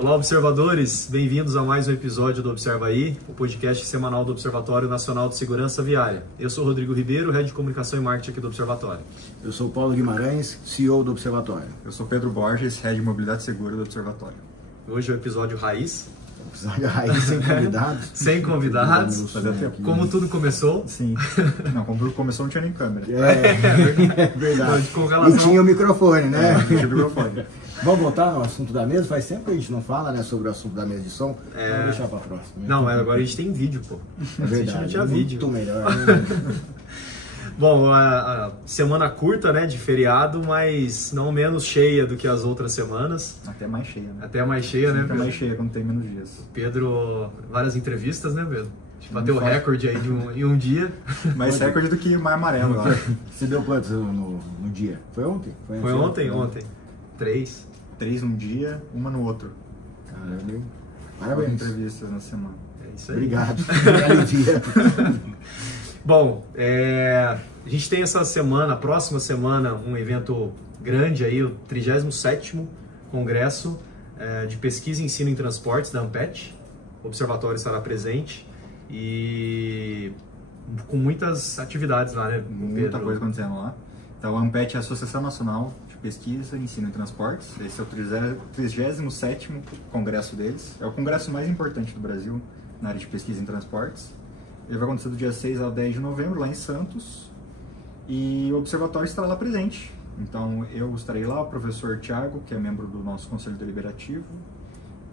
Olá, observadores! Bem-vindos a mais um episódio do Observa Aí, o podcast semanal do Observatório Nacional de Segurança Viária. Eu sou Rodrigo Ribeiro, Head de Comunicação e Marketing aqui do Observatório. Eu sou Paulo Guimarães, CEO do Observatório. Eu sou Pedro Borges, Head de Mobilidade Segura do Observatório. Hoje é o episódio Raiz. Episódio Raiz sem convidados. Sem convidados. Como tudo começou. Sim. Não, como começou não tinha nem câmera. É verdade. E tinha o microfone, né? Tinha o microfone. Vamos voltar no assunto da mesa? Faz tempo que a gente não fala, né, sobre o assunto da mesa de som. Vamos deixar para próxima. Não, agora a gente tem vídeo, pô. É verdade. A gente não tinha vídeo. Muito melhor. Né? Bom, a semana curta, né, de feriado, mas não menos cheia do que as outras semanas. Até mais cheia, né? Até mais cheia, né, Até mais cheia quando tem menos dias. Pedro, várias entrevistas, né, Pedro? Bateu o recorde aí em um dia. Mais recorde do que mais amarelo, eu acho. Você deu quantos no dia? Foi ontem? Foi ontem. 3. 3 num dia, uma no outro. Caramba. Parabéns. Entrevistas na semana. É isso aí. Obrigado. Alivia. Bom, a gente tem essa semana, a próxima semana, um evento grande aí, o 37º Congresso de Pesquisa e Ensino em Transportes da ANPET. O Observatório estará presente e com muitas atividades lá, né? Muita coisa acontecendo lá. Então, a ANPET é a Associação Nacional de Pesquisa e Ensino em Transportes. Esse é o 37º congresso deles. É o congresso mais importante do Brasil na área de pesquisa em transportes. Ele vai acontecer do dia 6 ao 10 de novembro, lá em Santos. E o Observatório estará lá presente. Então, eu estarei lá, o professor Tiago, que é membro do nosso Conselho Deliberativo.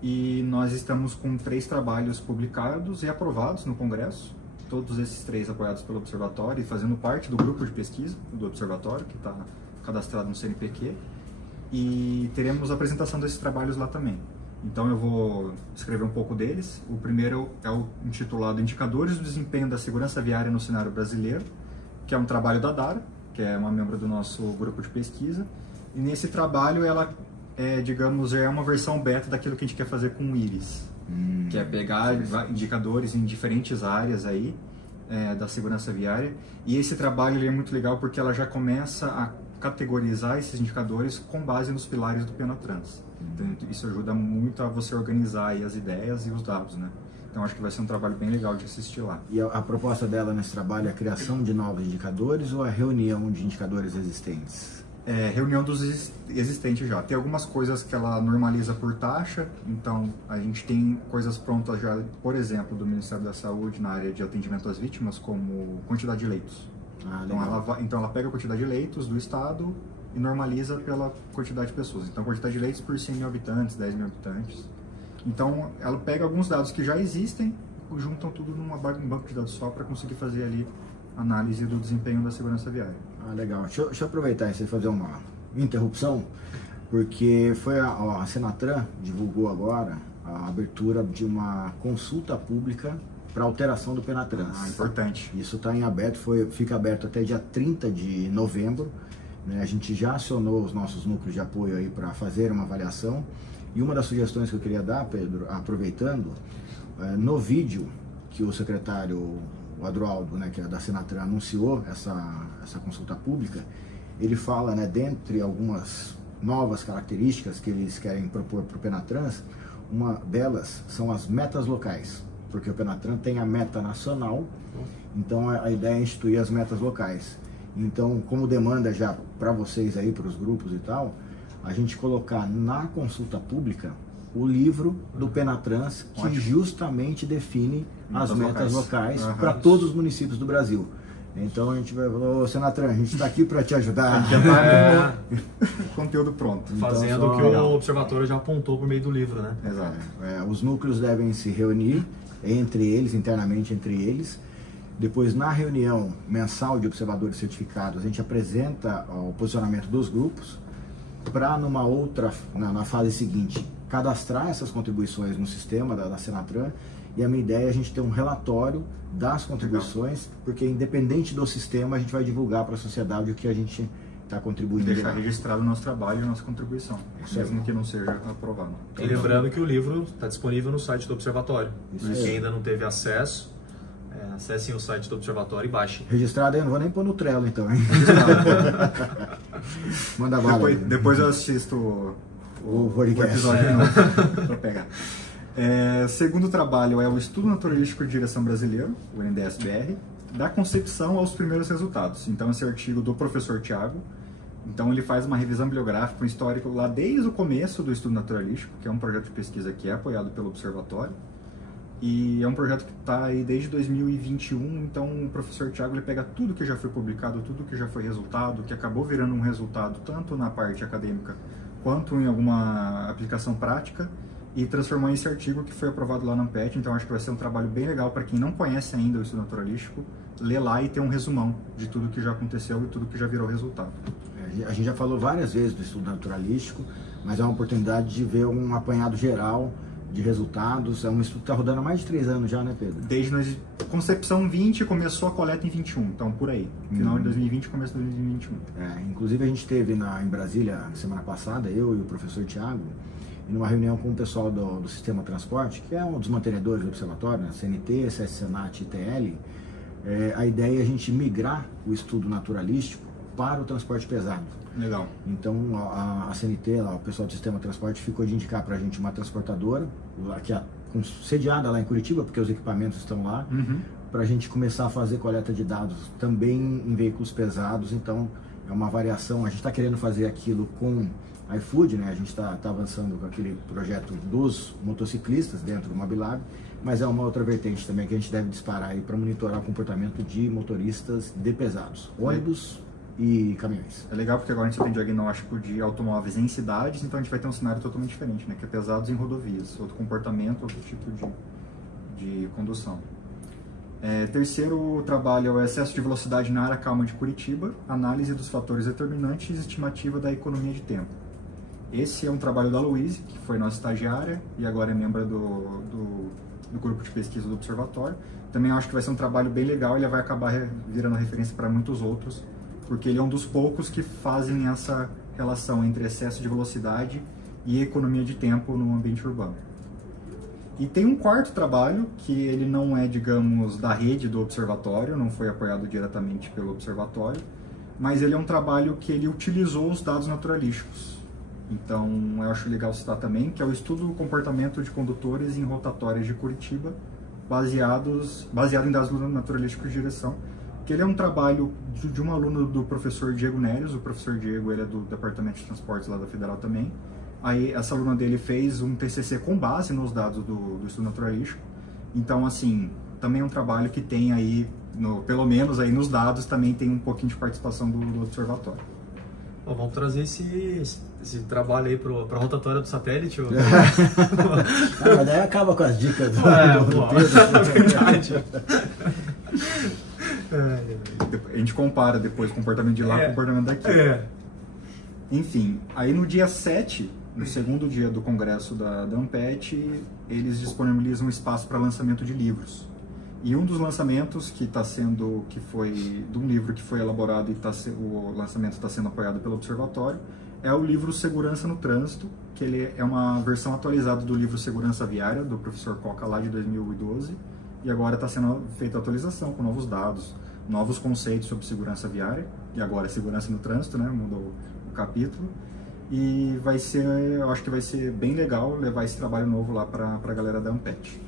E nós estamos com 3 trabalhos publicados e aprovados no congresso. Todos esses 3 apoiados pelo Observatório e fazendo parte do grupo de pesquisa do Observatório, que está cadastrado no CNPq. E teremos a apresentação desses trabalhos lá também. Então eu vou escrever um pouco deles. O primeiro é o intitulado Indicadores do Desempenho da Segurança Viária no Cenário Brasileiro, que é um trabalho da Dara, que é uma membro do nosso grupo de pesquisa. E nesse trabalho ela digamos, é uma versão beta daquilo que a gente quer fazer com o IRIS. Que é pegar indicadores em diferentes áreas aí da segurança viária. E esse trabalho ele é muito legal porque ela já começa a categorizar esses indicadores com base nos pilares do Penatrans. Então, isso ajuda muito a você organizar aí as ideias e os dados, né? Então acho que vai ser um trabalho bem legal de assistir lá. E a proposta dela nesse trabalho é a criação de novos indicadores ou a reunião de indicadores existentes? Reunião dos existentes já. Tem algumas coisas que ela normaliza por taxa, então a gente tem coisas prontas já, por exemplo, do Ministério da Saúde na área de atendimento às vítimas, como quantidade de leitos. Então ela pega a quantidade de leitos do Estado e normaliza pela quantidade de pessoas. Então quantidade de leitos por 100 mil habitantes, 10 mil habitantes. Então ela pega alguns dados que já existem, juntam tudo num banco de dados só para conseguir fazer ali análise do desempenho da segurança viária. Legal. Deixa eu aproveitar e fazer uma interrupção, porque foi a Senatran divulgou agora a abertura de uma consulta pública para alteração do Penatrans. Importante. Isso está em aberto, fica aberto até dia 30 de novembro. Né? A gente já acionou os nossos núcleos de apoio aí para fazer uma avaliação. E uma das sugestões que eu queria dar, Pedro, aproveitando, no vídeo que o secretário o Adroaldo, né, que é da Senatran, anunciou essa consulta pública, ele fala, né, dentre algumas novas características que eles querem propor para o Penatrans, uma delas são as metas locais, porque o Penatran tem a meta nacional, então a ideia é instituir as metas locais. Então, como demanda já para vocês aí, para os grupos e tal, a gente colocar na consulta pública o livro do Penatrans, que justamente define as metas locais para todos os municípios do Brasil. Então a gente vai falar, Senatran, a gente está aqui para te ajudar. Conteúdo pronto. Fazendo o que o Observatório já apontou por meio do livro, né? Exato. Os núcleos devem se reunir entre eles, internamente entre eles. Depois, na reunião mensal de observadores certificados, a gente apresenta o posicionamento dos grupos para na fase seguinte, cadastrar essas contribuições no sistema da Senatran, e a minha ideia é a gente ter um relatório das contribuições, porque independente do sistema a gente vai divulgar para a sociedade o que a gente está contribuindo. Deixar registrado o nosso trabalho e a nossa contribuição, mesmo que não seja aprovado. E lembrando que o livro está disponível no site do Observatório. Quem ainda não teve acesso, acessem o site do Observatório e baixem. Registrado aí, não vou nem pôr no Trello então, hein? Manda bala. Depois eu assisto o podcast. episódio de novo, pra pegar. Segundo trabalho é o Estudo Naturalístico de Direção Brasileiro, o NDS-BR, da concepção aos primeiros resultados. Então, esse artigo do professor Tiago, então ele faz uma revisão bibliográfica, um histórico lá desde o começo do Estudo Naturalístico, que é um projeto de pesquisa que é apoiado pelo Observatório, e é um projeto que está aí desde 2021, então o professor Tiago ele pega tudo que já foi publicado, tudo que já foi resultado, que acabou virando um resultado tanto na parte acadêmica quanto em alguma aplicação prática, e transformou esse artigo que foi aprovado lá na ANPET. Então acho que vai ser um trabalho bem legal para quem não conhece ainda o estudo naturalístico, ler lá e ter um resumão de tudo que já aconteceu e tudo que já virou resultado. A gente já falou várias vezes do estudo naturalístico, mas é uma oportunidade de ver um apanhado geral de resultados. É um estudo que está rodando há mais de 3 anos já, né, Pedro? Desde concepção 20, começou a coleta em 21, então por aí. Final de 2020, começo de 2021. Inclusive a gente esteve em Brasília semana passada, eu e o professor Tiago, numa reunião com o pessoal do Sistema Transporte, que é um dos mantenedores do observatório, né, CNT, CS-Senat e ITL. A ideia é a gente migrar o estudo naturalístico para o transporte pesado. Legal. Então a CNT, o pessoal do Sistema Transporte, ficou de indicar para a gente uma transportadora, que é sediada lá em Curitiba, porque os equipamentos estão lá, para a gente começar a fazer coleta de dados também em veículos pesados. Então é uma variação, a gente está querendo fazer aquilo com iFood, né? A gente está avançando com aquele projeto dos motociclistas dentro do Mobilab, mas é uma outra vertente também que a gente deve disparar aí para monitorar o comportamento de motoristas de pesados, ônibus e caminhões. É legal porque agora a gente tem diagnóstico de automóveis em cidades, então a gente vai ter um cenário totalmente diferente, né? Que é pesados em rodovias, outro comportamento, outro tipo de condução. Terceiro trabalho é o excesso de velocidade na área calma de Curitiba, análise dos fatores determinantes e estimativa da economia de tempo. Esse é um trabalho da Luíse, que foi nossa estagiária e agora é membro do grupo de pesquisa do Observatório. Também acho que vai ser um trabalho bem legal, ele vai acabar virando referência para muitos outros, porque ele é um dos poucos que fazem essa relação entre excesso de velocidade e economia de tempo no ambiente urbano. E tem um quarto trabalho, que ele não é, digamos, da rede do Observatório, não foi apoiado diretamente pelo Observatório, mas ele é um trabalho que ele utilizou os dados naturalísticos. Então, eu acho legal citar também, que é o estudo do comportamento de condutores em rotatórias de Curitiba, baseado em dados naturalísticos de direção, que ele é um trabalho de um aluno do professor Diego Neres. O professor Diego, ele é do Departamento de Transportes lá da Federal também. Aí, essa aluna dele fez um TCC com base nos dados do estudo naturalístico. Então, assim, também é um trabalho que tem aí, pelo menos aí nos dados, também tem um pouquinho de participação do observatório. Bom, vamos trazer esse trabalho aí para a rotatória do satélite. Mas daí acaba com as dicas do Pedro. É verdade. A gente compara depois o comportamento de lá com o comportamento daqui. Enfim, aí no dia 7, no segundo dia do congresso da ANPET, eles disponibilizam um espaço para lançamento de livros. E um dos lançamentos que foi de um livro que foi elaborado e o lançamento está sendo apoiado pelo Observatório, é o livro Segurança no Trânsito, que ele é uma versão atualizada do livro Segurança Viária, do professor Coca, lá de 2012, e agora está sendo feita a atualização com novos dados, novos conceitos sobre segurança viária, e agora segurança no trânsito, né? Mudou o capítulo, e eu acho que vai ser bem legal levar esse trabalho novo lá para a galera da ANPET.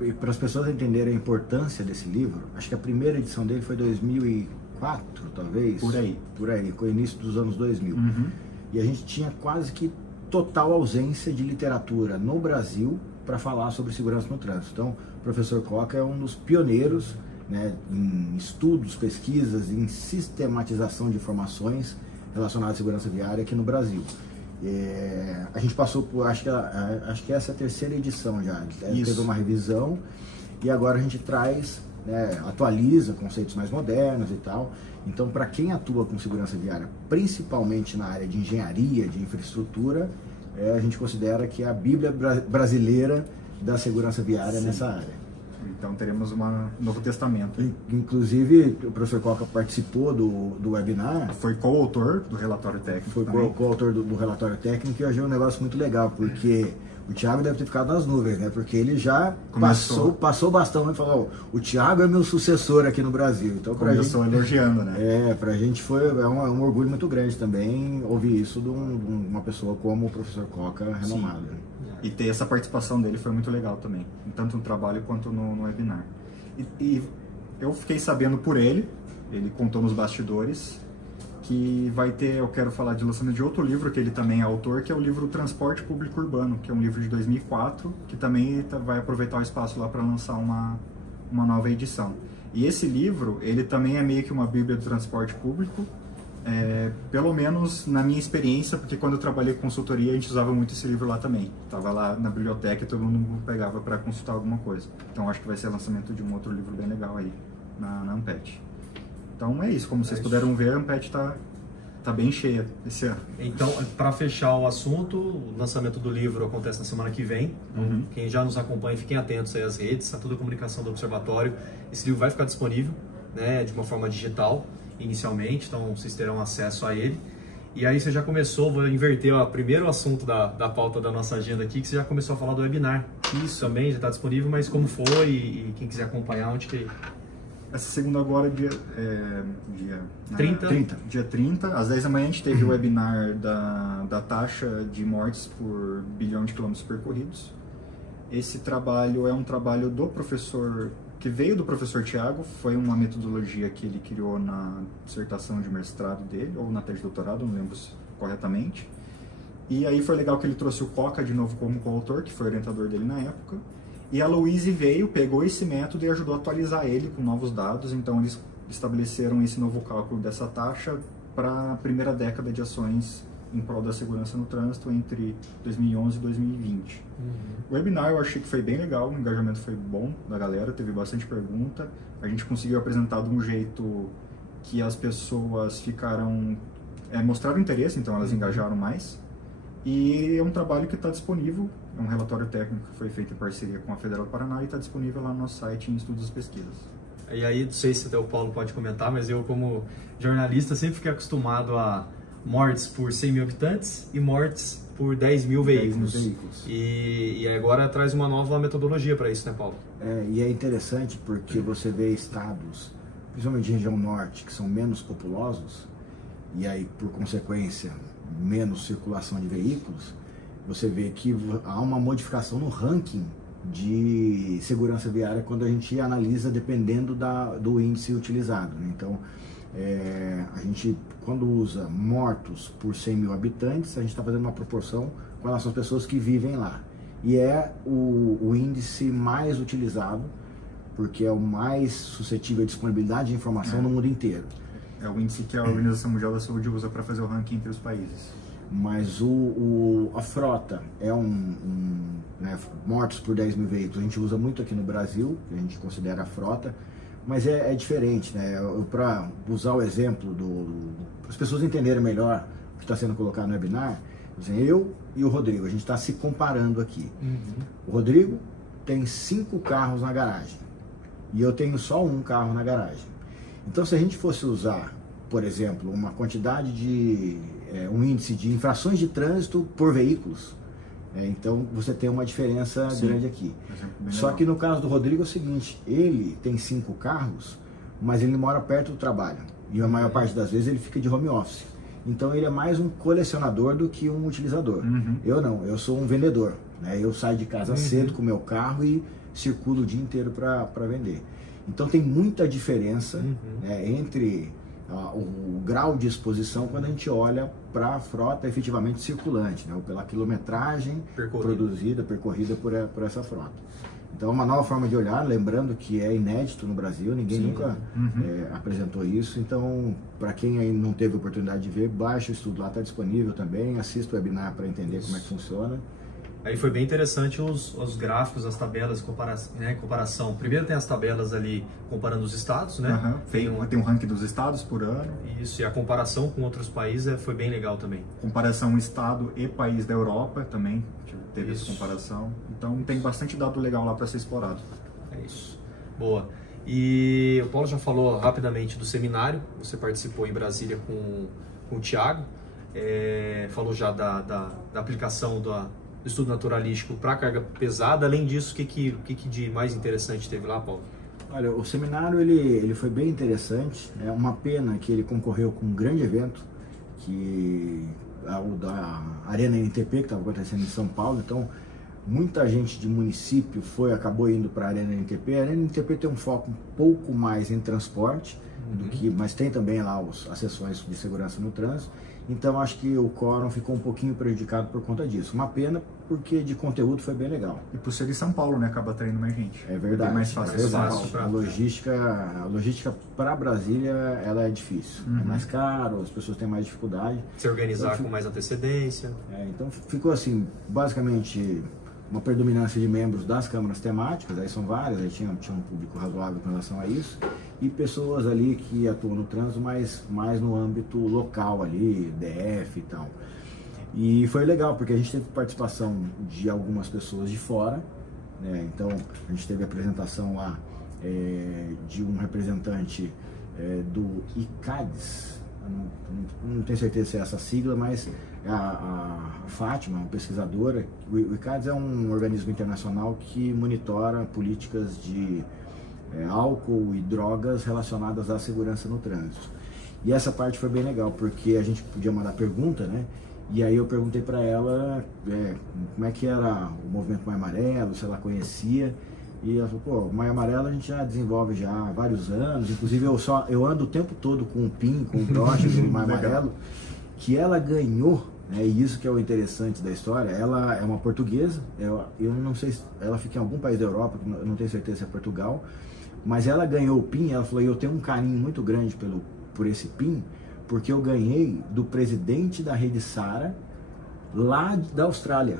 E para as pessoas entenderem a importância desse livro, acho que a primeira edição dele foi 2004, talvez? Por aí, com o início dos anos 2000. E a gente tinha quase que total ausência de literatura no Brasil para falar sobre segurança no trânsito. Então, o professor Coca é um dos pioneiros, né, em estudos, pesquisas, em sistematização de informações relacionadas à segurança viária aqui no Brasil. A gente passou por, acho que essa é a terceira edição já, teve uma revisão e agora a gente traz, né, atualiza conceitos mais modernos e tal. Então, para quem atua com segurança viária, principalmente na área de engenharia, de infraestrutura, a gente considera que é a Bíblia brasileira da segurança viária nessa área. Então teremos um Novo Testamento. Inclusive, o professor Coca participou do webinar. Foi coautor do relatório técnico. Foi coautor do relatório técnico, e eu achei um negócio muito legal, porque O Thiago deve ter ficado nas nuvens, né? Porque ele já passou o bastão e falou, o Thiago é meu sucessor aqui no Brasil. Então, começou elogiando, né? Pra gente é um orgulho muito grande também ouvir isso de uma pessoa como o professor Coca, renomado. E ter essa participação dele foi muito legal também, tanto no trabalho quanto no webinar. E eu fiquei sabendo por ele contou nos bastidores, que vai ter, eu quero falar de lançamento de outro livro, que ele também é autor, que é o livro Transporte Público Urbano, que é um livro de 2004, que também vai aproveitar o espaço lá para lançar uma nova edição. E esse livro, ele também é meio que uma bíblia do transporte público, pelo menos na minha experiência, porque quando eu trabalhei com consultoria, a gente usava muito esse livro lá também. Estava lá na biblioteca e todo mundo pegava para consultar alguma coisa. Então acho que vai ser o lançamento de um outro livro bem legal aí, na Ampet. Então é isso, como vocês puderam ver, a Ampet tá bem cheia esse ano. Então, para fechar o assunto, o lançamento do livro acontece na semana que vem. Então, quem já nos acompanha, fiquem atentos aí às redes, a toda a comunicação do Observatório. Esse livro vai ficar disponível, né, de uma forma digital, inicialmente, então vocês terão acesso a ele. E aí você já começou, vou inverter o primeiro assunto da pauta da nossa agenda aqui, que você já começou a falar do webinar. Isso também já está disponível, mas como foi e quem quiser acompanhar, onde que... Essa segunda agora, dia 30. Dia 30, às 10 da manhã, a gente teve o webinar da taxa de mortes por bilhão de quilômetros percorridos. Esse trabalho é um trabalho do professor, que veio do professor Thiago, foi uma metodologia que ele criou na dissertação de mestrado dele, ou na tese de doutorado, não lembro corretamente. E aí foi legal que ele trouxe o Coca de novo como coautor, que foi orientador dele na época. E a Louise veio, pegou esse método e ajudou a atualizar ele com novos dados. Então eles estabeleceram esse novo cálculo dessa taxa para a primeira década de ações em prol da segurança no trânsito entre 2011 e 2020. O webinar eu achei que foi bem legal, o engajamento foi bom da galera, teve bastante pergunta. A gente conseguiu apresentar de um jeito que as pessoas mostraram interesse, então elas engajaram mais. E é um trabalho que está disponível, é um relatório técnico que foi feito em parceria com a Federal do Paraná e está disponível lá no nosso site em Estudos e Pesquisas. E aí, não sei se até o Paulo pode comentar, mas eu como jornalista sempre fiquei acostumado a mortes por 100 mil habitantes e mortes por 10 mil veículos. E agora traz uma nova metodologia para isso, né, Paulo? E é interessante porque você vê estados, principalmente de região norte, que são menos populosos, e aí, por consequência, menos circulação de veículos, você vê que há uma modificação no ranking de segurança viária quando a gente analisa dependendo do índice utilizado, né? Então, a gente, quando usa mortos por 100 mil habitantes, a gente está fazendo uma proporção com as nossas pessoas que vivem lá. E é o índice mais utilizado, porque é o mais suscetível à disponibilidade de informação no mundo inteiro. É o índice que a Organização Mundial da Saúde usa para fazer o ranking entre os países. Mas a frota é né, mortos por 10 mil veículos, a gente usa muito aqui no Brasil, a gente considera a frota, mas é diferente, né? Para usar o exemplo, para as pessoas entenderem melhor o que está sendo colocado no webinar, assim, eu e o Rodrigo, a gente está se comparando aqui. O Rodrigo tem 5 carros na garagem e eu tenho só 1 carro na garagem. Então, se a gente fosse usar, por exemplo, uma quantidade um índice de infrações de trânsito por veículos, então você tem uma diferença grande aqui. Só que no caso do Rodrigo é o seguinte, ele tem 5 carros, mas ele mora perto do trabalho, e a maior parte das vezes ele fica de home office. Então ele é mais um colecionador do que um utilizador. Eu não, eu sou um vendedor, né? Eu saio de casa cedo com o meu carro e circulo o dia inteiro para vender. Então tem muita diferença entre o grau de exposição quando a gente olha para a frota efetivamente circulante, né, ou pela quilometragem percorrida por essa frota. Então é uma nova forma de olhar, lembrando que é inédito no Brasil, ninguém nunca apresentou isso. Então, para quem aí não teve oportunidade de ver, baixa o estudo lá, está disponível também, assista o webinar para entender como é que funciona. Aí foi bem interessante os gráficos, as tabelas, comparação. Primeiro tem as tabelas ali comparando os estados, né? Tem um ranking dos estados por ano. Isso, e a comparação com outros países foi bem legal também. Comparação estado e país da Europa também, teve essa comparação. Então tem bastante dado legal lá para ser explorado. É isso. Boa. E o Paulo já falou rapidamente do seminário, você participou em Brasília com o Thiago, falou já da aplicação estudo naturalístico para carga pesada. Além disso, o que de mais interessante teve lá, Paulo? Olha, o seminário ele foi bem interessante. É uma pena que ele concorreu com um grande evento, que é o da Arena NTP, que estava acontecendo em São Paulo. Então, muita gente de município acabou indo para a Arena NTP. A Arena NTP tem um foco um pouco mais em transporte, mas tem também lá as sessões de segurança no trânsito. Então acho que o quórum ficou um pouquinho prejudicado por conta disso. Uma pena, porque de conteúdo foi bem legal. E por ser de São Paulo, né? Acaba atraindo mais gente. É verdade. É mais fácil. A logística para Brasília, ela é difícil. É mais caro, as pessoas têm mais dificuldade. Se organizar com mais antecedência. Então ficou assim, basicamente, uma predominância de membros das câmaras temáticas, aí são várias, aí tinha um público razoável com relação a isso, e pessoas ali que atuam no trânsito, mais no âmbito local ali, DF e tal. E foi legal, porque a gente teve participação de algumas pessoas de fora, né? Então a gente teve a apresentação lá de um representante do ICADES, não tenho certeza se é essa sigla, mas a Fátima, uma pesquisadora. O ICADES é um organismo internacional que monitora políticas de álcool e drogas relacionadas à segurança no trânsito. E essa parte foi bem legal, porque a gente podia mandar pergunta, né? E aí eu perguntei para ela como é que era o movimento Maio Amarelo, se ela conhecia. E ela falou, pô, o Maio Amarelo a gente já desenvolve já há vários anos. Inclusive eu ando o tempo todo com o PIN, com o broche do Maio Amarelo, que ela ganhou, né? E isso que é o interessante da história. Ela é uma portuguesa, eu não sei se ela fica em algum país da Europa, eu não tenho certeza se é Portugal, mas ela ganhou o PIN. Ela falou, eu tenho um carinho muito grande por esse PIN, porque eu ganhei do presidente da Rede Sara lá da Austrália,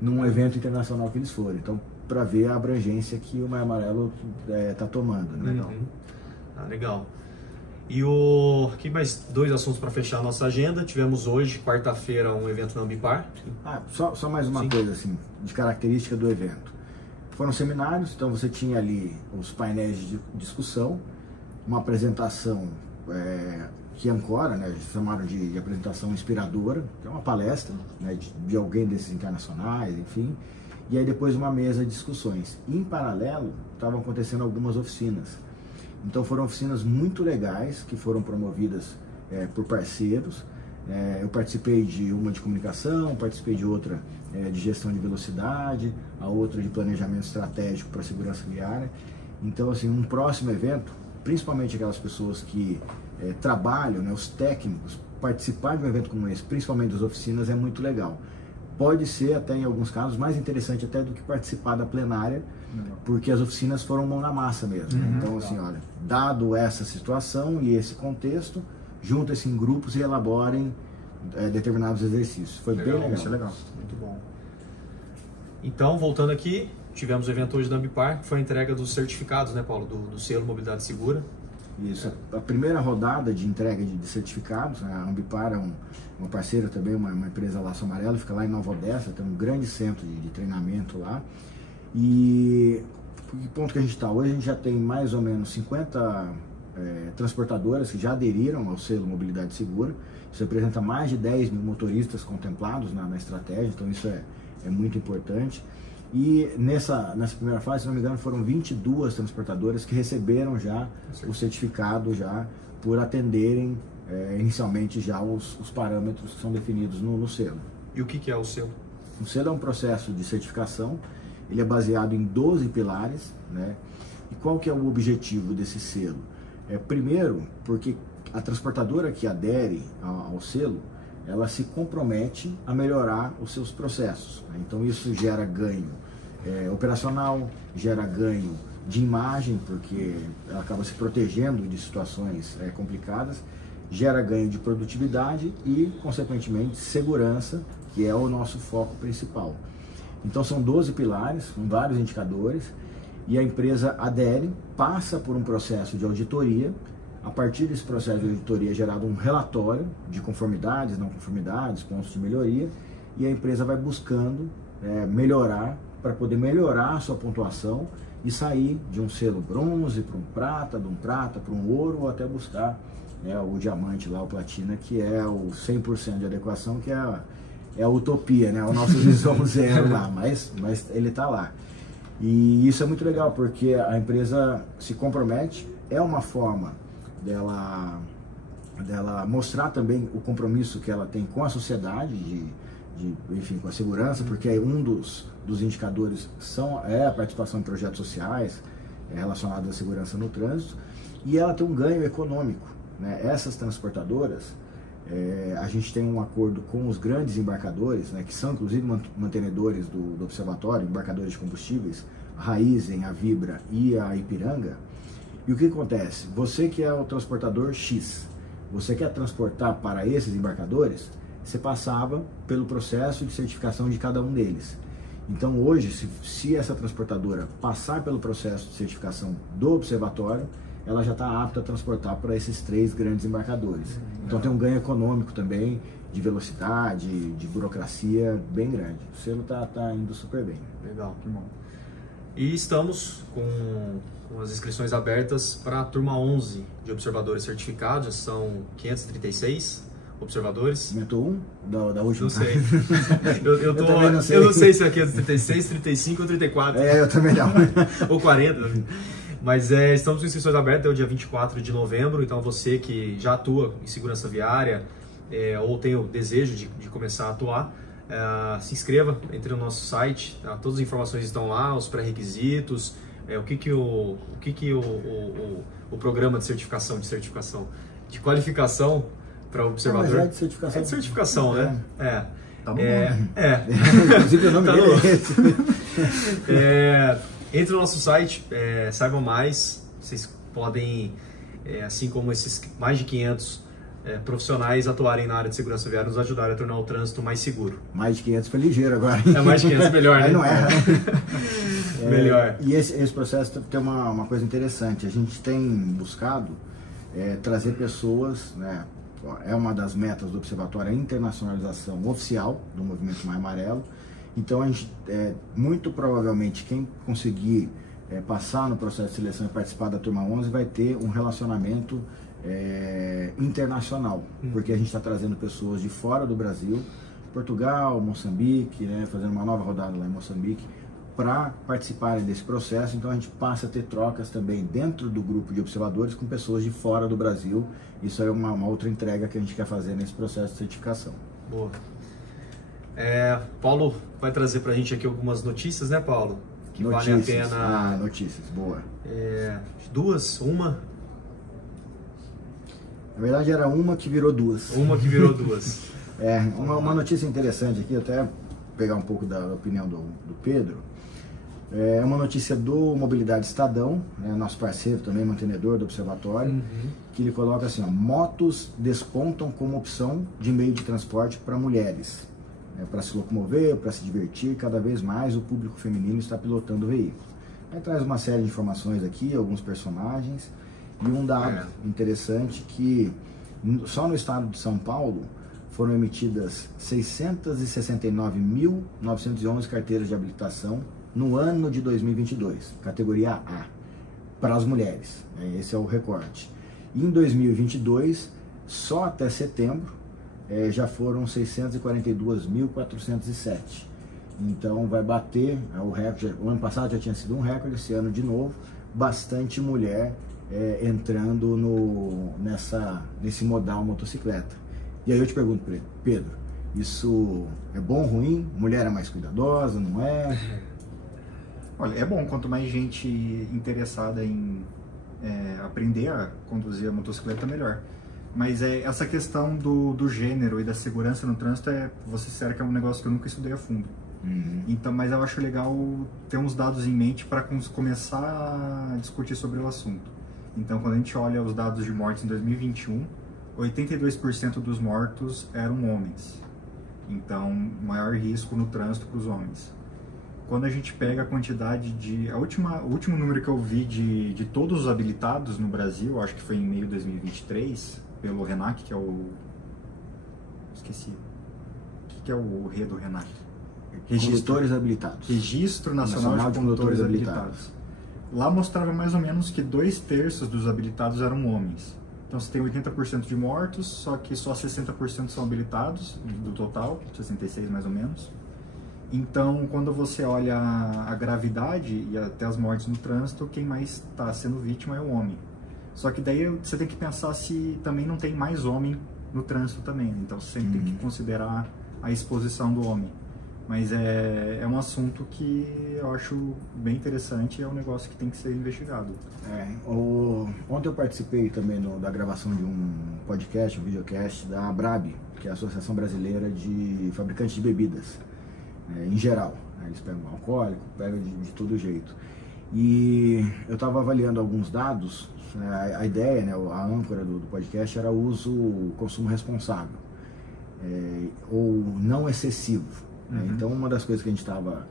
num evento internacional que eles foram. Então, para ver a abrangência que o Maio Amarelo está tomando. Né? Legal. E aqui mais 2 assuntos para fechar a nossa agenda. Tivemos hoje, quarta-feira, um evento na Ambipar. Só mais uma coisa assim, de característica do evento. Foram seminários, então você tinha ali os painéis de discussão, uma apresentação que ancora, né, chamaram de apresentação inspiradora, que é uma palestra, né, de alguém desses internacionais, enfim. E aí depois uma mesa de discussões. Em paralelo, estavam acontecendo algumas oficinas. Então foram oficinas muito legais, que foram promovidas por parceiros. Eu participei de uma de comunicação, participei de outra de gestão de velocidade, a outra de planejamento estratégico para a segurança viária. Então, assim, um próximo evento, principalmente aquelas pessoas que trabalham, né, os técnicos, participar de um evento como esse, principalmente das oficinas, é muito legal. Pode ser até, em alguns casos, mais interessante até do que participar da plenária, porque as oficinas foram mão na massa mesmo. Então, assim, olha, dado essa situação e esse contexto, juntem-se em grupos e elaborem determinados exercícios. Foi bem legal. Isso é legal. Muito bom. Então, voltando aqui, tivemos o evento hoje da Ambipar, que foi a entrega dos certificados, né, Paulo, do selo Mobilidade Segura. Isso, a primeira rodada de entrega de certificados, né? A Ambipar é uma parceira também, uma empresa Laço Amarelo, fica lá em Nova Odessa, tem um grande centro de treinamento lá. E que ponto que a gente está? Hoje a gente já tem mais ou menos 50 transportadoras que já aderiram ao selo Mobilidade Segura. Isso representa mais de 10 mil motoristas contemplados na estratégia, então isso é muito importante. E nessa primeira fase, se não me engano, foram 22 transportadoras que receberam já o certificado já por atenderem inicialmente já os parâmetros que são definidos no selo. E o que é o selo? O selo é um processo de certificação, ele é baseado em 12 pilares, né? E qual que é o objetivo desse selo? Primeiro, porque a transportadora que adere ao selo, ela se compromete a melhorar os seus processos, né? Então isso gera ganho operacional, gera ganho de imagem, porque ela acaba se protegendo de situações complicadas, gera ganho de produtividade e, consequentemente, segurança, que é o nosso foco principal. Então são 12 pilares, com vários indicadores, e a empresa adere, passa por um processo de auditoria. A partir desse processo de auditoria é gerado um relatório de conformidades, não conformidades, pontos de melhoria, e a empresa vai buscando melhorar para poder melhorar a sua pontuação e sair de um selo bronze para um prata, de um prata para um ouro, ou até buscar o diamante lá, o platina, que é o 100% de adequação, que é é a utopia, né? O nosso visão zero lá, mas ele está lá. E isso é muito legal, porque a empresa se compromete, é uma forma dela mostrar também o compromisso que ela tem com a sociedade, enfim, com a segurança, porque um dos indicadores é a participação em projetos sociais relacionados à segurança no trânsito, e ela tem um ganho econômico, né? Essas transportadoras, a gente tem um acordo com os grandes embarcadores, né, que são inclusive mantenedores do observatório, embarcadores de combustíveis, a Raízen, a Vibra e a Ipiranga. E o que acontece? Você que é o transportador X, você quer transportar para esses embarcadores, você passava pelo processo de certificação de cada um deles. Então hoje, se essa transportadora passar pelo processo de certificação do observatório, ela já está apta a transportar para esses 3 grandes embarcadores. Então tem um ganho econômico também, de velocidade, de burocracia bem grande. O selo está indo super bem. Legal, que bom. E estamos com as inscrições abertas para a turma 11 de observadores certificados, já são 536 observadores. Aumentou um da última? Não sei. eu não sei. Eu não sei se é 536, 35 ou 34. Eu também não. Ou 40. Mas estamos com inscrições abertas até o dia 24 de novembro, então você que já atua em segurança viária ou tem o desejo de começar a atuar, se inscreva, entre no nosso site, tá? Todas as informações estão lá, os pré-requisitos, o que o programa de certificação, de qualificação para o observador. Mas é de certificação. É de certificação, né? Tá bom. Inclusive o nome tá dele é esse. Entre no nosso site, saibam mais, vocês podem, assim como esses mais de 500 profissionais atuarem na área de segurança viária, nos ajudarem a tornar o trânsito mais seguro. Mais de 500 foi ligeiro agora. Mais de 500 melhor, né? Aí não é. Melhor. E esse processo tem uma coisa interessante, a gente tem buscado trazer pessoas, né? É uma das metas do Observatório, a internacionalização oficial do Movimento Maio Amarelo. Então, a gente, muito provavelmente, quem conseguir passar no processo de seleção e participar da turma 11 vai ter um relacionamento internacional, porque a gente está trazendo pessoas de fora do Brasil, Portugal, Moçambique, né, fazendo uma nova rodada lá em Moçambique, para participarem desse processo. Então, a gente passa a ter trocas também dentro do grupo de observadores com pessoas de fora do Brasil. Isso é uma outra entrega que a gente quer fazer nesse processo de certificação. Boa. Paulo vai trazer para a gente aqui algumas notícias, né, Paulo? Que vale a pena. Notícias, boa. Duas, uma? Na verdade era uma que virou duas. Uma que virou duas. Uma notícia interessante aqui, até pegar um pouco da opinião do Pedro. É uma notícia do Mobilidade Estadão, né, nosso parceiro também, mantenedor do observatório, que ele coloca assim, motos despontam como opção de meio de transporte para mulheres. Para se locomover, para se divertir, cada vez mais o público feminino está pilotando o veículo. Aí traz uma série de informações aqui, alguns personagens, e um dado interessante que só no estado de São Paulo foram emitidas 669.911 carteiras de habilitação no ano de 2022, categoria A, para as mulheres. Esse é o recorte. E em 2022, só até setembro, já foram 642.407. Então vai bater o recorde. O ano passado já tinha sido um recorde, esse ano de novo, bastante mulher entrando nesse modal motocicleta. E aí eu te pergunto, Pedro, isso é bom ou ruim? Mulher é mais cuidadosa, não é? Olha, é bom quanto mais gente interessada em aprender a conduzir a motocicleta, melhor. Mas essa questão do gênero e da segurança no trânsito, vou ser sério, que é um negócio que eu nunca estudei a fundo. Então, mas eu acho legal ter uns dados em mente para começar a discutir sobre o assunto. Então, quando a gente olha os dados de mortes em 2021, 82% dos mortos eram homens. Então, maior risco no trânsito para os homens. Quando a gente pega a quantidade o último número que eu vi de todos os habilitados no Brasil, acho que foi em meio de 2023, pelo RENAC, que é o... esqueci. O que é o R do RENAC? Condutores habilitados. Registro Nacional de Condutores Habilitados. Lá mostrava mais ou menos que 2/3 dos habilitados eram homens. Então você tem 80% de mortos, só que só 60% são habilitados do total, 66 mais ou menos. Então, quando você olha a gravidade e até as mortes no trânsito, quem mais está sendo vítima é o homem. Só que daí você tem que pensar se também não tem mais homem no trânsito também. Então você sempre tem que considerar a exposição do homem. Mas é um assunto que eu acho bem interessante e é um negócio que tem que ser investigado. Ontem eu participei também da gravação de um podcast, um videocast da ABRAB, que é a Associação Brasileira de Fabricantes de Bebidas, em geral. Eles pegam alcoólico, pegam de todo jeito. E eu estava avaliando alguns dados. A ideia, né, a âncora do podcast era o consumo responsável, ou não excessivo. Então, uma das coisas que a gente estava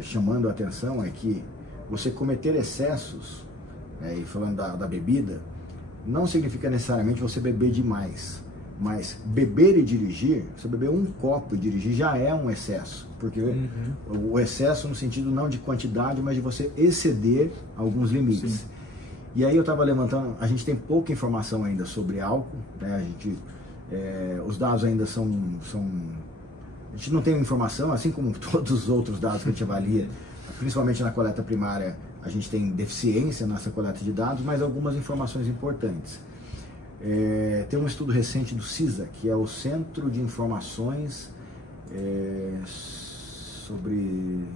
chamando a atenção é que você cometer excessos, e falando da bebida, não significa necessariamente você beber demais, mas beber e dirigir, você beber um copo e dirigir já é um excesso, porque o excesso no sentido não de quantidade, mas de você exceder alguns limites. Sim. E aí eu estava levantando, a gente tem pouca informação ainda sobre álcool, né? Os dados ainda são a gente não tem informação, assim como todos os outros dados que a gente avalia, principalmente na coleta primária, a gente tem deficiência nessa coleta de dados, mas algumas informações importantes. Tem um estudo recente do CISA, que é o Centro de Informações sobre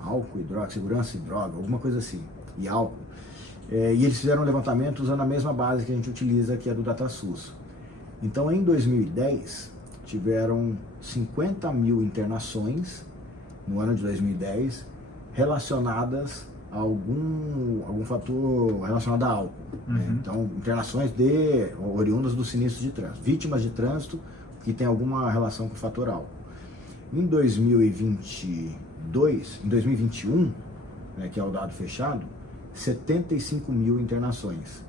álcool e droga, segurança e droga, alguma coisa assim, e álcool. E eles fizeram um levantamento usando a mesma base que a gente utiliza, que é do DataSUS. Então, em 2010, tiveram 50 mil internações, no ano de 2010, relacionadas a algum fator relacionado a álcool. Então, internações oriundas do sinistro de trânsito, vítimas de trânsito que tem alguma relação com o fator álcool. Em 2021, que é o dado fechado, 75 mil internações.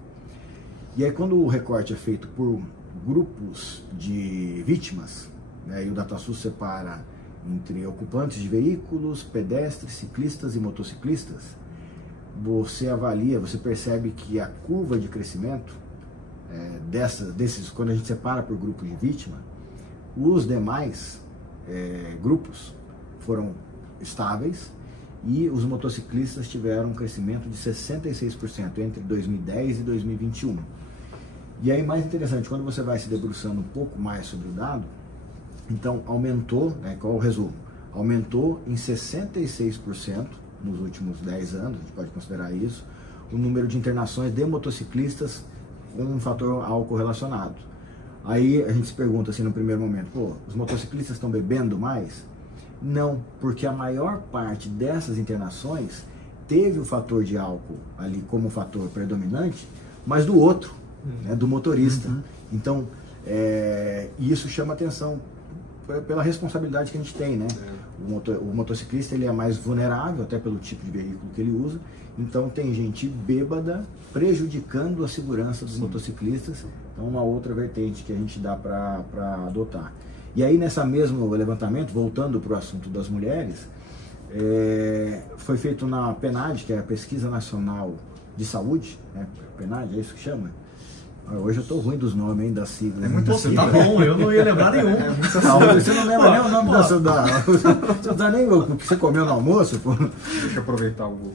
E aí, quando o recorte é feito por grupos de vítimas, e o DataSUS separa entre ocupantes de veículos, pedestres, ciclistas e motociclistas, você avalia, você percebe que a curva de crescimento quando a gente separa por grupo de vítima, os demais grupos foram estáveis e os motociclistas tiveram um crescimento de 66% entre 2010 e 2021. E aí, mais interessante, quando você vai se debruçando um pouco mais sobre o dado, então aumentou, qual é o resumo? Aumentou em 66% nos últimos 10 anos, a gente pode considerar isso, o número de internações de motociclistas com um fator álcool relacionado. Aí a gente se pergunta assim no primeiro momento, os motociclistas estão bebendo mais? Não, porque a maior parte dessas internações teve o fator de álcool ali como fator predominante, mas do outro, do motorista. Então, isso chama atenção pela responsabilidade que a gente tem, né? O motociclista ele é mais vulnerável, até pelo tipo de veículo que ele usa, então tem gente bêbada prejudicando a segurança dos motociclistas, então uma outra vertente que a gente dá para adotar. E aí, nessa mesmo levantamento, voltando para o assunto das mulheres, foi feito na PNAD, que é a Pesquisa Nacional de Saúde, PNAD, é isso que chama? Hoje eu tô ruim dos nomes, hein, das siglas. Você tá bom, eu não ia lembrar nenhum. Você não lembra nem o nome da sua... Você não dá nem o que você comeu no almoço, pô. Deixa eu aproveitar o Google.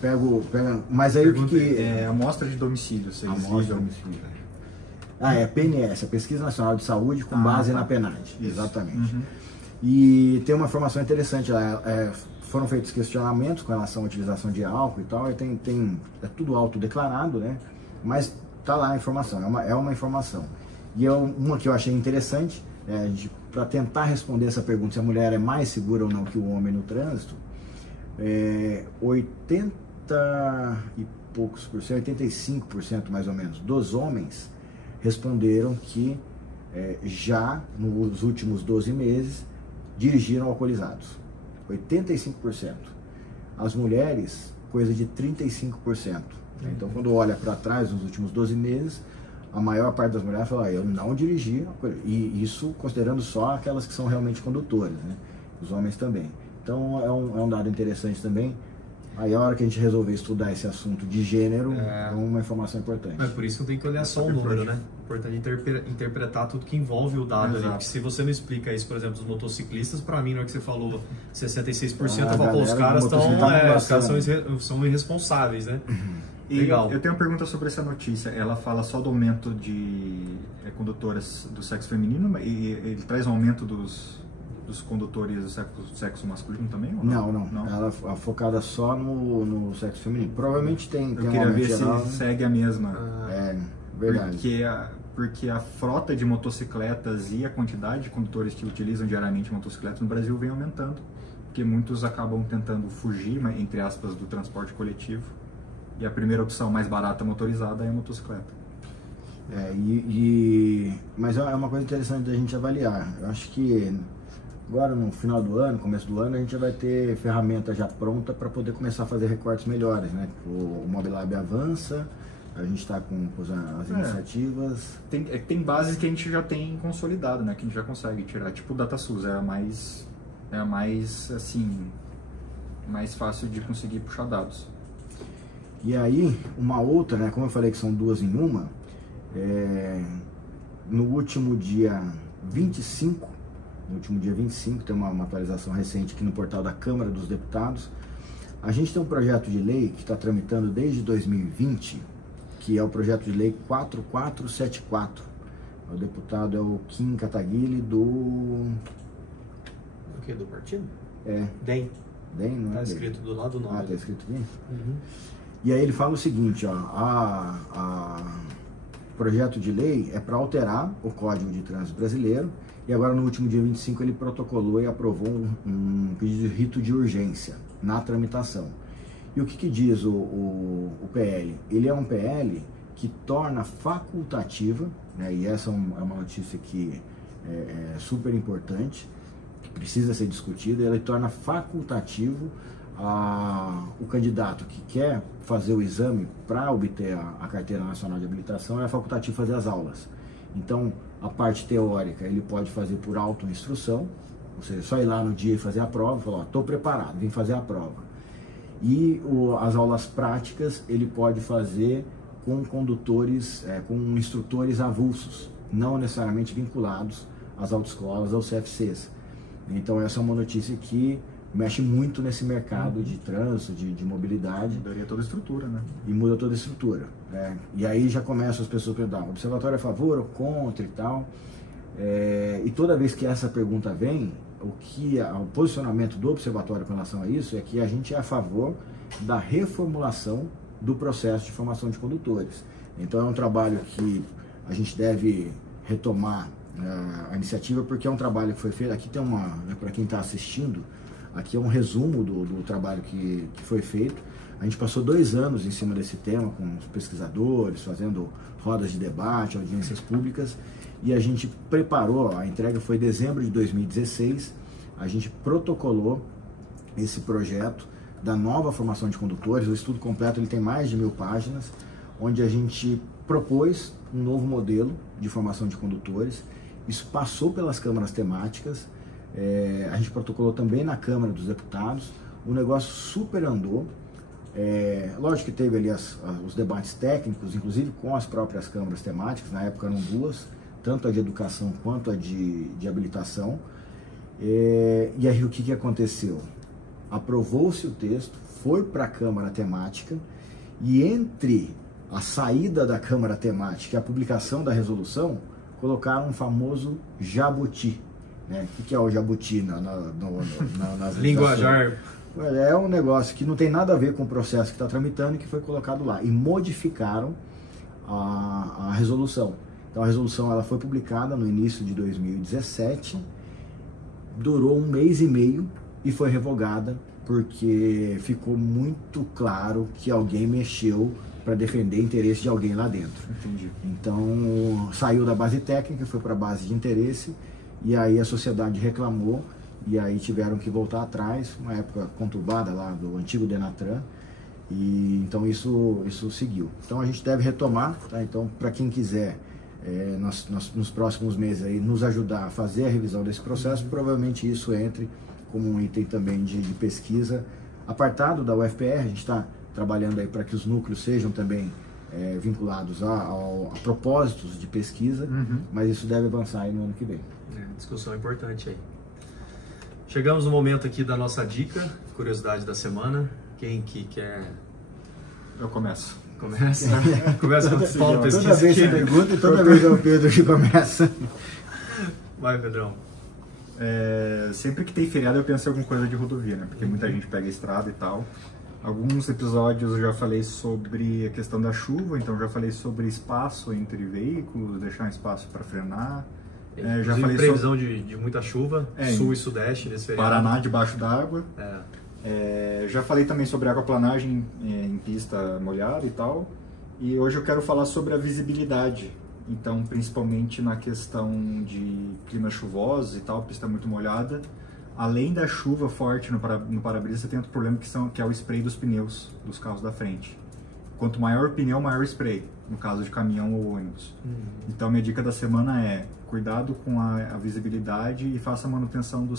Pega... Mas aí o que... amostra de domicílio. Amostra de domicílio. É PNS, a Pesquisa Nacional de Saúde com base na PNAD. Exatamente. E tem uma informação interessante lá, foram feitos questionamentos com relação à utilização de álcool e tal, e é tudo autodeclarado, né? Mas tá lá a informação, é uma informação. E uma que eu achei interessante, para tentar responder essa pergunta, se a mulher é mais segura ou não que o homem no trânsito, 80 e poucos por cento, 85% mais ou menos, dos homens responderam que já nos últimos 12 meses dirigiram alcoolizados, 85%. As mulheres, coisa de 35%. Então, quando olha para trás, nos últimos 12 meses, a maior parte das mulheres fala, eu não dirigi, e isso considerando só aquelas que são realmente condutoras, né? Os homens também. Então, é um dado interessante também, Aí a hora que a gente resolver estudar esse assunto de gênero, é uma informação importante. É por isso que eu tenho que olhar só o número, né? Importante interpretar tudo que envolve o dado ali. Porque se você não explica isso, por exemplo, dos motociclistas, para mim, na hora que você falou 66%, eu falo, pô, os caras são irresponsáveis, né? Legal. Eu tenho uma pergunta sobre essa notícia. Ela fala só do aumento de condutoras do sexo feminino e ele traz um aumento dos condutores do sexo masculino também? Ou não. Ela é focada só no sexo feminino. Provavelmente tem Eu queria ver geral, se segue a mesma. Verdade. Porque a frota de motocicletas e a quantidade de condutores que utilizam diariamente motocicletas no Brasil vem aumentando. Porque muitos acabam tentando fugir, entre aspas, do transporte coletivo. E a primeira opção mais barata motorizada é a motocicleta. Mas é uma coisa interessante da gente avaliar. Eu acho que agora no final do ano, começo do ano, a gente já vai ter ferramenta já pronta para poder começar a fazer recortes melhores, né? O Mobilab avança, a gente está com as iniciativas. Tem bases que a gente já tem consolidado, né? Que a gente já consegue tirar, tipo o DataSUS, é a mais assim, mais fácil de conseguir puxar dados. E aí, uma outra, né? Como eu falei que são duas em uma, no último dia 25, tem uma atualização recente aqui no portal da Câmara dos Deputados. A gente tem um projeto de lei que está tramitando desde 2020, que é o projeto de lei 4474. O deputado é o Kim Kataguiri do... O que? Do partido? DEM. DEM, não é? Está escrito do lado do nome. Está escrito aqui? E aí ele fala o seguinte, ó, o projeto de lei é para alterar o Código de Trânsito Brasileiro. E agora, no último dia 25, ele protocolou e aprovou um pedido de rito de urgência na tramitação. E o que diz o PL? Ele é um PL que torna facultativa, né, e essa é uma notícia que é super importante, que precisa ser discutida, ele torna facultativo o candidato que quer fazer o exame para obter a Carteira Nacional de Habilitação, é facultativo fazer as aulas. Então, a parte teórica ele pode fazer por autoinstrução, ou seja, só ir lá no dia e fazer a prova e falar, estou preparado, vim fazer a prova. E as aulas práticas ele pode fazer com condutores, com instrutores avulsos, não necessariamente vinculados às autoescolas, aos CFCs. Então essa é uma notícia que mexe muito nesse mercado de trânsito, de mobilidade. Mudaria toda a estrutura, né? E muda toda a estrutura. E aí já começam as pessoas a perguntar, o observatório é a favor ou contra e tal. E toda vez que essa pergunta vem, o posicionamento do observatório com relação a isso é que a gente é a favor da reformulação do processo de formação de condutores. Então é um trabalho que a gente deve retomar a iniciativa, porque é um trabalho que foi feito. Aqui tem para quem está assistindo, aqui é um resumo do trabalho que foi feito. A gente passou 2 anos em cima desse tema com os pesquisadores, fazendo rodas de debate, audiências públicas, e a gente preparou, a entrega foi em dezembro de 2016, a gente protocolou esse projeto da nova formação de condutores. O estudo completo ele tem mais de 1000 páginas, onde a gente propôs um novo modelo de formação de condutores. Isso passou pelas câmaras temáticas, a gente protocolou também na Câmara dos Deputados, o negócio super andou. Lógico que teve ali os debates técnicos, inclusive com as próprias câmaras temáticas, na época eram 2, tanto a de educação quanto a de habilitação. E aí o que aconteceu? Aprovou-se o texto, foi para a Câmara Temática, e entre a saída da Câmara Temática e a publicação da resolução, colocaram um famoso jabuti. Né? O que é o jabuti nas linguajar? É um negócio que não tem nada a ver com o processo que está tramitando e que foi colocado lá. E modificaram a resolução. Então a resolução ela foi publicada no início de 2017, durou 1 mês e meio e foi revogada porque ficou muito claro que alguém mexeu para defender interesse de alguém lá dentro. Entendi. Então saiu da base técnica, foi para a base de interesse, e aí a sociedade reclamou, e aí tiveram que voltar atrás, uma época conturbada lá do antigo Denatran, e então isso seguiu. Então a gente deve retomar, tá? Então para quem quiser nos próximos meses aí nos ajudar a fazer a revisão desse processo, provavelmente isso entre como um item também de pesquisa Apartado da UFPR, a gente está trabalhando aí para que os núcleos sejam também vinculados a propósitos de pesquisa, mas isso deve avançar aí no ano que vem. Discussão importante aí. Chegamos no momento aqui da nossa dica, curiosidade da semana. Quem que quer? Eu começo. Começa? Começa com o Paulo Pesquisa. Toda vez você pergunta e toda vez é o Pedro que começa. Vai, Pedrão. Sempre que tem feriado eu penso em alguma coisa de rodovia, né? Porque muita gente pega a estrada e tal. Alguns episódios eu já falei sobre a questão da chuva, então já falei sobre espaço entre veículos, deixar um espaço para frenar. Já falei previsão de muita chuva, sul e sudeste nesse feriado. Paraná debaixo d'água. Já falei também sobre aquaplanagem em pista molhada e tal. E hoje eu quero falar sobre a visibilidade. Então, principalmente na questão de climas chuvosos e tal, pista muito molhada. Além da chuva forte no para-brisa, você tem outro problema que é o spray dos pneus dos carros da frente. Quanto maior o pneu, maior o spray, no caso de caminhão ou ônibus. Então, minha dica da semana é cuidado com a visibilidade e faça a manutenção do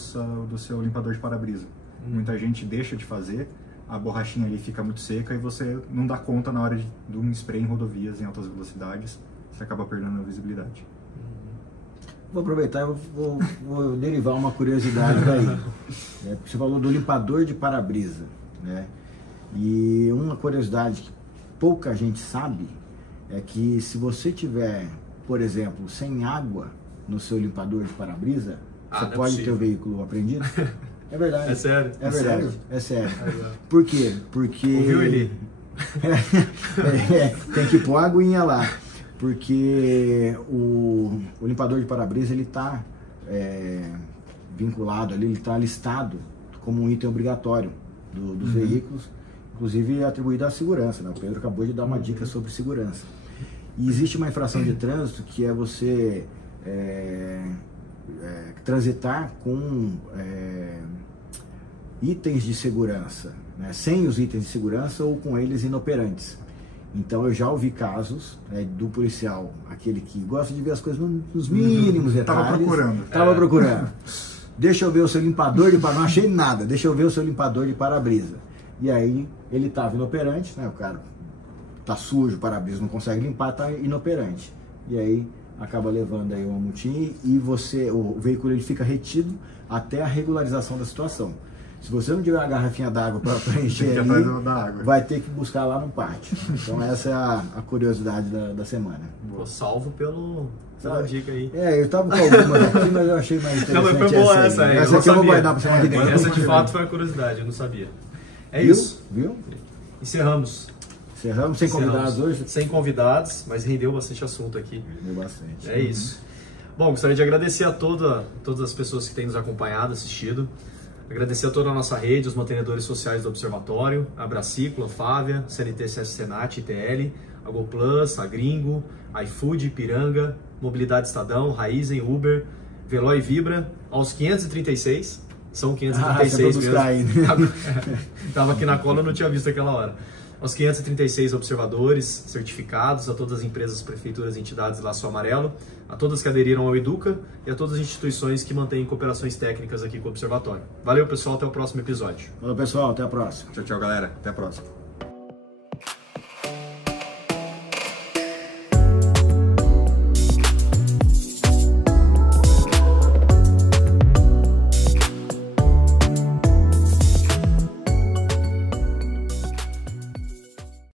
seu limpador de para-brisa. Muita gente deixa de fazer, a borrachinha ali fica muito seca e você não dá conta na hora de um spray em rodovias em altas velocidades, você acaba perdendo a visibilidade. Vou aproveitar e vou derivar uma curiosidade daí. Você falou do limpador de para-brisa, né? E uma curiosidade que pouca gente sabe é que se você tiver, por exemplo, sem água no seu limpador de para-brisa, você pode ter o veículo apreendido. É verdade. É sério? É verdade. É sério. Por quê? Porque... Ouviu ele? Tem que pôr a aguinha lá. Porque o limpador de para-brisa ele está vinculado ali, ele está listado como um item obrigatório dos veículos, inclusive atribuído à segurança, né? O Pedro acabou de dar uma dica sobre segurança. E existe uma infração de trânsito que é você transitar com itens de segurança, né? Sem os itens de segurança ou com eles inoperantes. Então eu já ouvi casos do policial, aquele que gosta de ver as coisas nos mínimos detalhes. Tava procurando. Deixa eu ver o seu limpador de para-brisa. Não achei nada. Deixa eu ver o seu limpador de para-brisa. E aí ele estava inoperante, né? O cara tá sujo, o para-brisa não consegue limpar, tá inoperante. E aí acaba levando aí uma multinha e o veículo ele fica retido até a regularização da situação. Se você não tiver uma garrafinha d'água para preencher ali, vai ter que buscar lá no pátio. Então essa é a curiosidade da semana. Pô, salvo pela dica aí. Eu tava com algumas aqui, mas eu achei mais interessante. Não, mas foi boa essa aí. Essa aqui eu vou guardar para semana que vem. Essa de fato foi a curiosidade, eu não sabia. Isso. Viu? Encerramos sem convidados hoje? Sem convidados, mas rendeu bastante assunto aqui. Rendeu bastante. É isso. Bom, gostaria de agradecer a todas as pessoas que têm nos acompanhado, assistido. Agradecer a toda a nossa rede, os mantenedores sociais do Observatório, a Braciclo, a Fávia, CNT, CS Senat, ITL, a GoPlus, a Gringo, a iFood, Ipiranga, Mobilidade Estadão, Raizen, Uber, Veloy e Vibra, aos 536, são 536 mesmo. Estava aqui na cola, eu não tinha visto aquela hora. Aos 536 observadores certificados, a todas as empresas, prefeituras e entidades Laço Amarelo, a todas que aderiram ao Educa e a todas as instituições que mantêm cooperações técnicas aqui com o Observatório. Valeu, pessoal, até o próximo episódio. Valeu, pessoal, até a próxima. Tchau, tchau, galera. Até a próxima.